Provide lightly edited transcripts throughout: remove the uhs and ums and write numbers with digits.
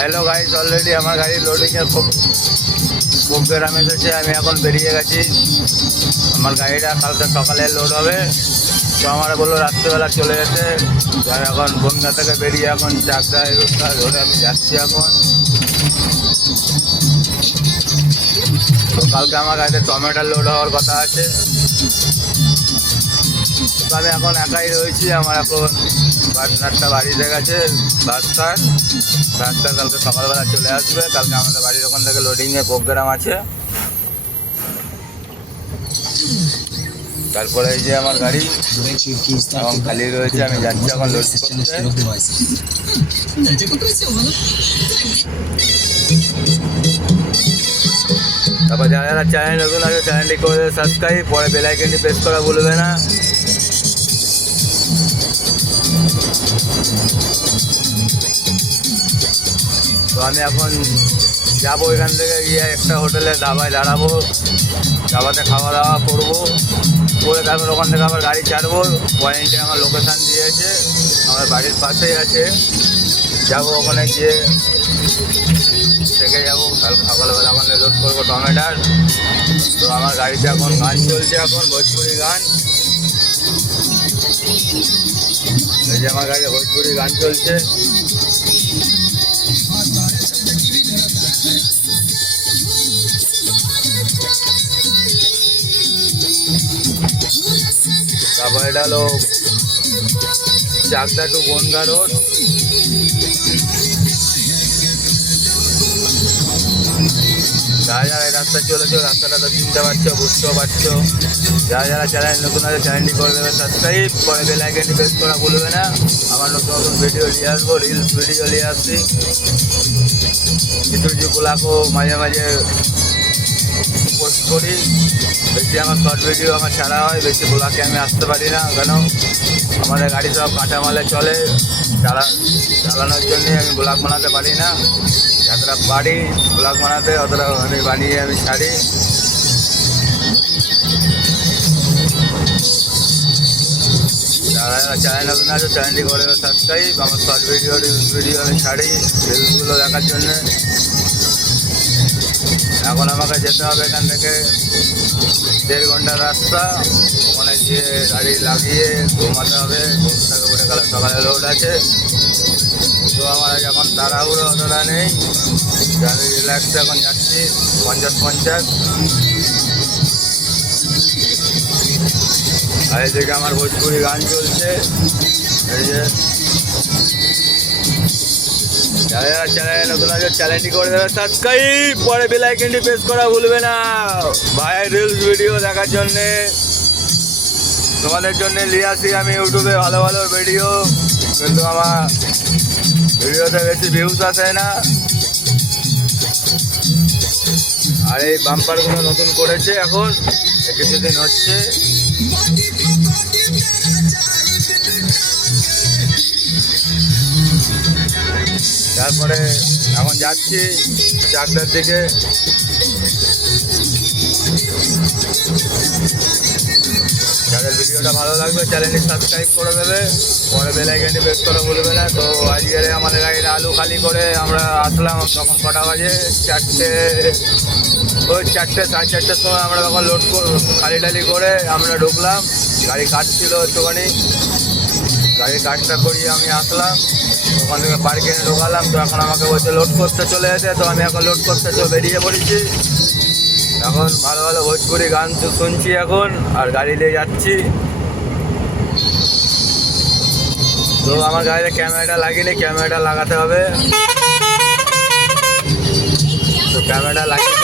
Hello guys, already আমার গাড়ি লোডিংয়ের programme এসেছে। আমি এখন বেরিয়ে গেছি। আমার গাড়িটা কালকে সকালে লোড হবে, তো আমার বললো রাত্রিবেলা চলে যেতে। আমি এখন বনগা থেকে বেরিয়ে এখন চাকদা রুটটা ধরে আমি যাচ্ছি এখন। তো কালকে আমার গাড়িতে টমেটো লোড হওয়ার কথা আছে। তো আমি এখন একাই রয়েছি। আমার এখন পার্টনারটা বাড়িতে গেছে, ভাস্কর কালকে সকালবেলা চলে আসবে। কালকে আমাদের বাড়ির ওখান থেকে লোডিংয়ের প্রোগ্রাম আছে। তারপরে এই যে আমার গাড়ি এখন খালি রয়েছে, আমি যাচ্ছি এখন লোড করতে। তারপর যারা যারা চ্যানেল নতুন আছে চ্যানেলটি করে সাবস্ক্রাইব, পরে বেল আইকনটি প্রেস করা ভুলবে না। তো আমি এখন যাবো, এখান থেকে গিয়ে একটা হোটেলে ধাবায় দাঁড়াবো, ধাবাতে খাওয়া দাওয়া করবো, করে তারপর ওখান থেকে আবার গাড়ি ছাড়বো। পয়েন্টে আমার লোকেশান দিয়েছে, আমার বাড়ির পাশেই আছে। যাবো ওখানে গিয়ে থেকে যাবো। কালকে সকালবেলা আমাদের লোড করবো টমেটার। তো আমার গাড়িতে এখন গান চলছে, এখন ভোজপুরি গান। এই যে আমার গাড়িতে ভোজপুরি গান চলছে। তারপর এটা হলো চাকদা টু বনগা রোড। যারা যারা এই রাস্তা চলেছো, রাস্তাটা তো চিনতে পারছো, বুঝতেও পারছো। যারা যারা চ্যানেল নতুন আছে চ্যানেলটি করে দেবে সাবস্ক্রাইব, পরে বেল আইকনটি প্রেস করা ভুলবে না। আমার নতুন নতুন ভিডিও নিয়ে আসবো, রিলস ভিডিও নিয়ে আসছি। কিছু কিছু ব্লগও মাঝে মাঝে পোস্ট করি। বেশি আমার শর্ট ভিডিও আমার ছাড়া হয়, বেশি ব্লগে আমি আসতে পারি না, কেন আমাদের গাড়ি সব কাঁচামালে চলে। চালানোর জন্যই আমি ব্লগ বানাতে পারি না। যতটা পারি ব্লগ বানাতে অতটা আমি বানিয়ে আমি ছাড়ি। যারা যারা চ্যানেল নতুন আছে চ্যানেলটি করে সাবস্ক্রাইব। আমার শর্ট ভিডিও আমি ছাড়ি রিলসগুলো দেখার জন্যে। এখন আমাকে যেতে হবে এখান থেকে 1.5 ঘন্টার রাস্তা। ওখানে গিয়ে গাড়ি লাগিয়ে ঘুমাতে হবে। ঘুম থেকে উঠে গেলে সকালে লোড আছে। তো আমার এখন তাড়াহুড়ো অতটা নেই, আমি রিল্যাক্সে এখন যাচ্ছি 50-50। আর এদিকে আমার ভোজপুরি গান চলছে। এই যে যারা যারা চ্যানেল নতুন আছে চ্যানেলটি করে দেবে সাবস্ক্রাইব, পরে বেল আইকনটি প্রেস করা ভুলবে না। ভাইয়ের রিলস ভিডিও দেখার জন্যে, তোমাদের জন্যে নিয়ে আসি আমি ইউটিউবে ভালো ভালো ভিডিও, কিন্তু আমার ভিডিওতে বেশি ভিউজ আসে না। আর এই বাম্পারগুলো নতুন করেছে, এখন কিছুদিন হচ্ছে। তারপরে এখন যাচ্ছি চাকদার দিকে। যাদের ভিডিওটা ভালো লাগবে চ্যানেলটি সাবস্ক্রাইব করে দেবে, পরে বেল আইকনটি প্রেস করা ভুলবে না। তো আজকে আমাদের গাড়িটা আলু খালি করে আমরা আসলাম। তখন কটা বাজে? 4:30-4:30 সময় আমরা তখন লোড খালি টালি করে আমরা ঢুকলাম। গাড়ি কাটছিল একটুখানি, গাড়ির কাজটা করিয়ে আমি আসলাম। ওখান থেকে পার্কিংয়ে ঢোকালাম। তো এখন আমাকে বলছে লোড করতে চলে যেতে। তো আমি এখন লোড করতে বেরিয়ে পড়েছি। এখন ভালো ভালো ভোজপুরি গান শুনছি এখন, আর গাড়ি নিয়ে যাচ্ছি। তো আমার গাড়িতে ক্যামেরাটা লাগিয়ে, ক্যামেরাটা লাগাতে হবে। তো ক্যামেরাটা লাগিয়ে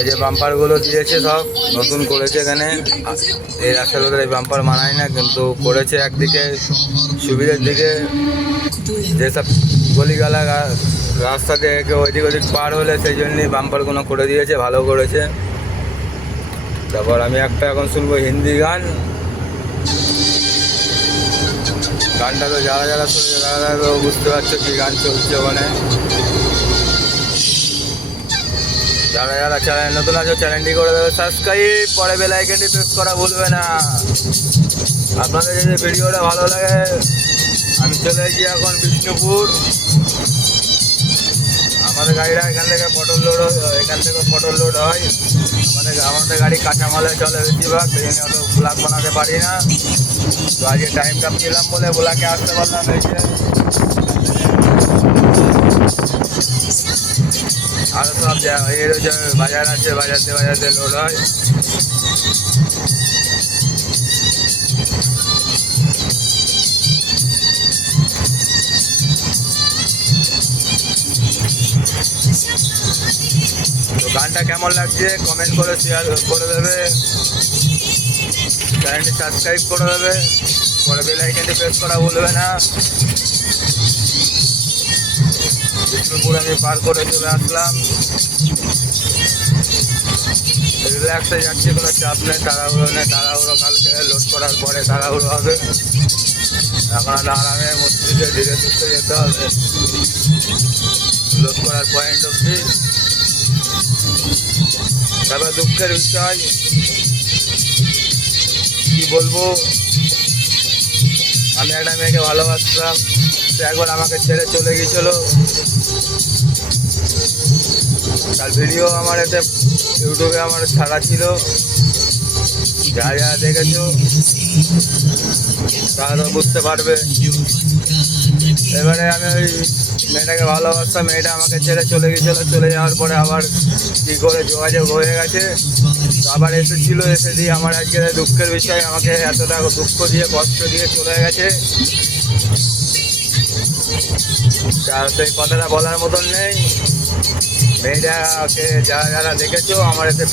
এই যে বাম্পারগুলো দিয়েছে সব নতুন করেছে এখানে। এই রাস্তার ভিতরে এই বাম্পার মানায় না, কিন্তু করেছে একদিকে সুবিধার দিকে। যেসব গলিগালা রাস্তা দিয়ে কেউ ওইদিক ওদিক পার হলে সেই জন্যই বাম্পারগুলো করে দিয়েছে, ভালো করেছে। তারপর আমি একটা এখন শুনবো হিন্দি গান। গানটা তো যারা যারা শুনছে তারা বুঝতে পারছো কি গান চলছে ওখানে। যারা যারা চ্যানেল নতুন আছে চ্যানেলটি করে দেবে সাবস্ক্রাইব, পরে বেল আইকনটি প্রেস করা ভুলবে না। আপনাদের যদি ভিডিওটা ভালো লাগে, আমি চলে এসেছি এখন বিষ্ণুপুর। আমাদের গাড়িটা এখান থেকে পটল লোড হয়। আমাদের গাড়ি কাঁচামালে চলে বেশিরভাগ, সেই জন্য অত ব্লগ বানাতে পারি না। তো আজকে টাইমটা পেলাম বলে ব্লগে আসতে পারলাম। এই যে আরও সব এর যে বাজার আছে, বাজারতে লোড হয়। তো গানটা কেমন লাগছে কমেন্ট করে শেয়ার করে দেবে, চ্যানেলটি সাবস্ক্রাইব করে দেবে, পরে বেল আইকনটি প্রেস করা ভুলবে না। বিষ্ণুপুর আমি পার করে চলে আসলাম। রিল্যাক্সে যাচ্ছি, কোনো চাপ নেই, তাড়াহুড়ো কালকে লোড করার পরে তাড়াহুড়ো হবে। এখন আরামে মস্তিষ্কে ধীরে সুস্থে যেতে হবে লোড করার পয়েন্ট অবধি। তারপর দুঃখের বিষয় কি বলবো, আমি একটা মেয়েকে ভালোবাসতাম, সে একবার আমাকে ছেড়ে চলে গিয়েছিল। তার ভিডিও আমার এতে ইউটিউবে আমার ছাড়া ছিল, যা দেখেছো তারা বুঝতে পারবে। এবারে আমি ওই মেয়েটাকে ভালোবাসতাম, মেয়েটা আমাকে ছেড়ে চলে গিয়েছিলো। চলে যাওয়ার পরে আবার কী করে যোগাযোগ হয়ে গেছে, তো আবার এসে দিয়ে আমার আজকে দুঃখের বিষয়, আমাকে এতটা দুঃখ দিয়ে কষ্ট দিয়ে চলে গেছে। সেই কথাটা বলার মতন নেই। মেয়েটাকে যারা দেখেছো আমার এতে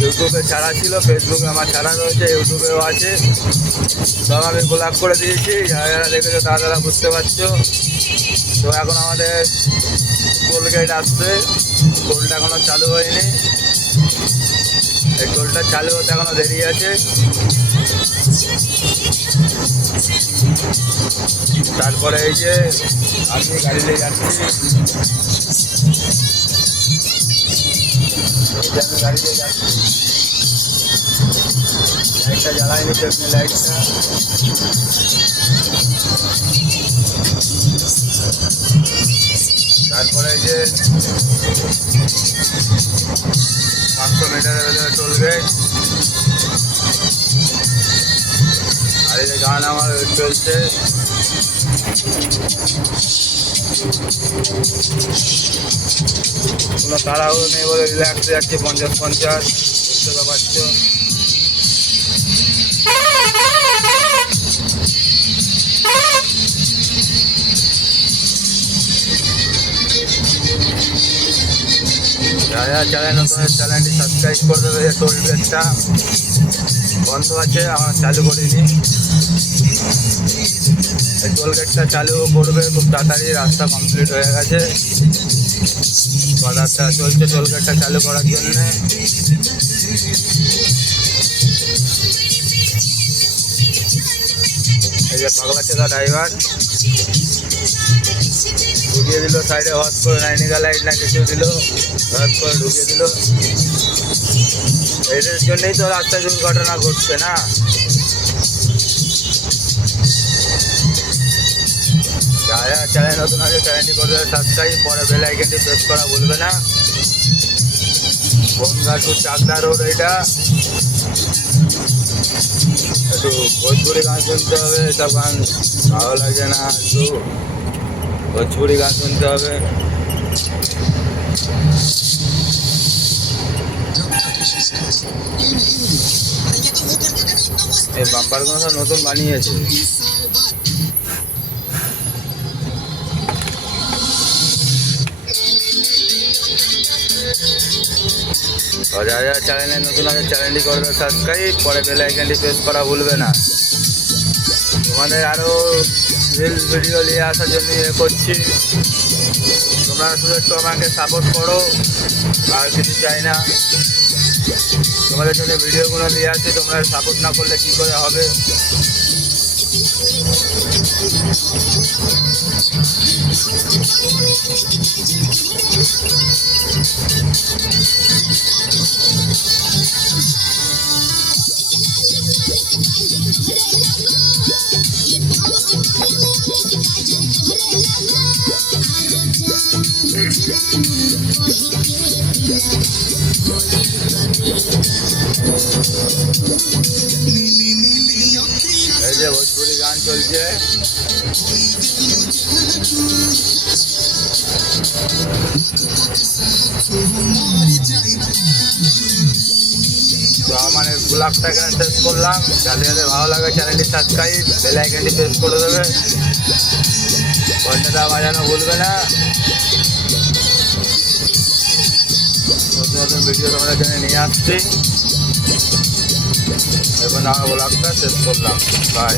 ইউটিউবে ছাড়া ছিল, ফেসবুকে আমার ছাড়া রয়েছে, ইউটিউবেও আছে, সব আমি ব্লগ করে দিয়েছি। যারা দেখেছো তারা বুঝতে পারছো। তো এখন আমাদের টোল গেট আসছে, টোলটা এখনও চালু হয়নি। এই টোলটা চালু হতে এখনও দেরি আছে। তারপরে এই যে আমি গাড়ি নিয়ে যাচ্ছি, আমি গাড়ি নিয়ে যাচ্ছি। লাইটটা জ্বালাইনি, আপনি লাইটটা। তারপরে যে 500 মিটারের ভেতরে টোল গেট। আর এই যে গান আমার চলছে, কোনো তাড়াহুড়ো নেই বলে রিল্যাক্সে যাচ্ছি। 50-50 বুঝতে তো পারছো। যারা চ্যানেলটি সাবস্ক্রাইব করে দেবে। টোল গেটটা বন্ধ আছে, আমার চালু করিনি। এই টোল গেটটা চালু করবে খুব তাড়াতাড়ি, রাস্তা কমপ্লিট হয়ে গেছে। রাস্তা চলছে টোল গেটটা চালু করার জন্যে। এই যে পাগলা ছেলা ড্রাইভার ঢুকিয়ে দিল সাইডে, হট করে নাইনিকা লাইট না কিছু দিল, হট করে ঢুকিয়ে দিল। এটার জন্যই তো রাস্তায় দুর্ঘটনা ঘটছে না। যারা চ্যানেল নতুন আছে চ্যানেলটি করে সাবস্ক্রাইব, পরে বেল আইকনটি প্রেস করা ভুলবে না। বনগাঁ চাকদা রোড, এটা একটু ভোজপুরি গান শুনতে হবে। এসব গান ভালো লাগে না, একটু ভোজপুরি গান শুনতে হবে। এই বাম্পারগুলো সব নতুন বানিয়েছে। যারা চ্যানেলে নতুন আছে চ্যানেলটি করবে সাবস্ক্রাইব, পরে বেল আইকনটি প্রেস করা ভুলবে না। তোমাদের আরও রিলস ভিডিও নিয়ে আসার জন্য করছি, তোমরা শুধু একটু আমাকে সাপোর্ট করো, আর কিছু চাই না। তোমাদের জন্য ভিডিওগুলো নিয়ে আসছি, তোমরা সাপোর্ট না করলে কী করে হবে। এই যে ভোজপুরি গান চলছে। তো আমার ব্লগটা এখানে শেষ করলাম। যাদের যাদের ভালো লাগে চ্যানেলটি সাবস্ক্রাইব, বেল আইকনটি প্রেস করে দেবে, ঘন্টাটা বাজানো ভুলবে না। নতুন নতুন ভিডিও তোমরা জন্য নিয়ে আসছি। এখন আমার ব্লগটা শেষ করলাম। বাই।